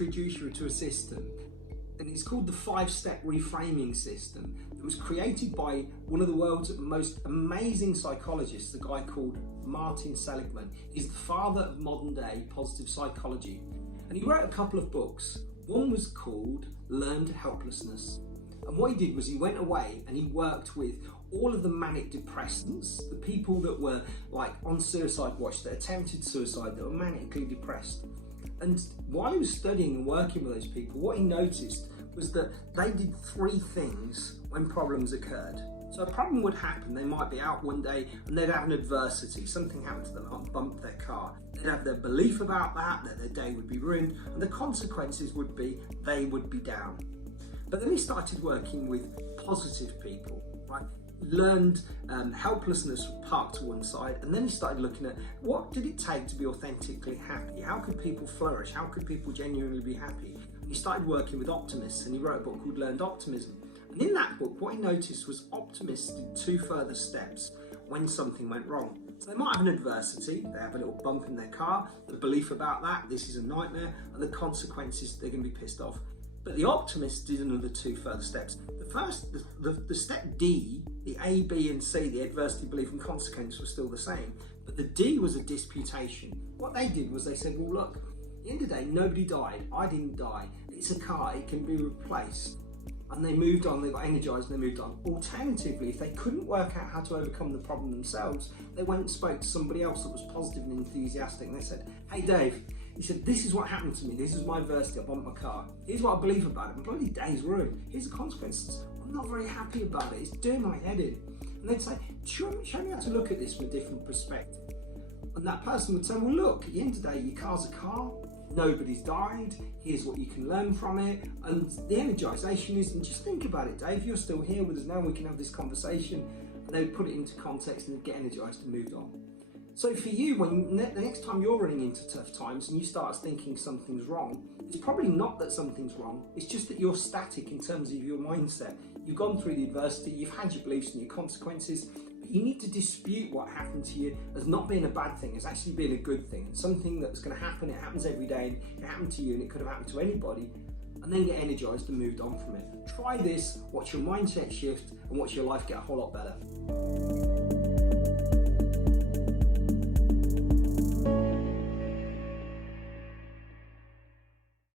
introduce you to a system, and it's called the 5-step reframing system. It was created by one of the world's most amazing psychologists, a guy called Martin Seligman. He's the father of modern day positive psychology. And he wrote a couple of books. One was called Learned Helplessness. And what he did was he went away and he worked with all of the manic depressants, the people that were like on suicide watch, that attempted suicide, that were manically depressed. And while he was studying and working with those people, what he noticed was that they did 3 things when problems occurred. So a problem would happen, they might be out one day and they'd have an adversity, something happened to them, might bump their car. They'd have their belief about that their day would be ruined, and the consequences would be they would be down. But then he started working with positive people, right? Learned helplessness parked to one side, and then he started looking at what did it take to be authentically happy? How could people flourish? How could people genuinely be happy? And he started working with optimists, and he wrote a book called Learned Optimism. And in that book, what he noticed was optimists did 2 further steps when something went wrong. So they might have an adversity, they have a little bump in their car, the belief about that, this is a nightmare, and the consequences, they're going to be pissed off. But the optimists did another 2 further steps. The step D, the A, B and C, the adversity, belief and consequence, was still the same. But the D was a disputation. What they did was they said, well look, at the end of the day, nobody died, I didn't die, it's a car, it can be replaced. And they moved on, they got energised and they moved on. Alternatively, if they couldn't work out how to overcome the problem themselves, they went and spoke to somebody else that was positive and enthusiastic, and they said, hey Dave, he said, this is what happened to me, this is my adversity, I bumped my car, here's what I believe about it, my bloody day's ruined, here's the consequences, I'm not very happy about it, it's doing my head in. And they'd say, show me how to look at this from a different perspective. And that person would say, well look, at the end of the day, your car's a car, nobody's died, here's what you can learn from it, and the energisation is, and just think about it, Dave, you're still here with us now, we can have this conversation. And they would put it into context and they'd get energised and moved on. So for you, when the next time you're running into tough times and you start thinking something's wrong, it's probably not that something's wrong, it's just that you're static in terms of your mindset. You've gone through the adversity, you've had your beliefs and your consequences, but you need to dispute what happened to you as not being a bad thing, as actually being a good thing. It's something that's going to happen, it happens every day, and it happened to you and it could have happened to anybody, and then get energised and moved on from it. Try this, watch your mindset shift, and watch your life get a whole lot better.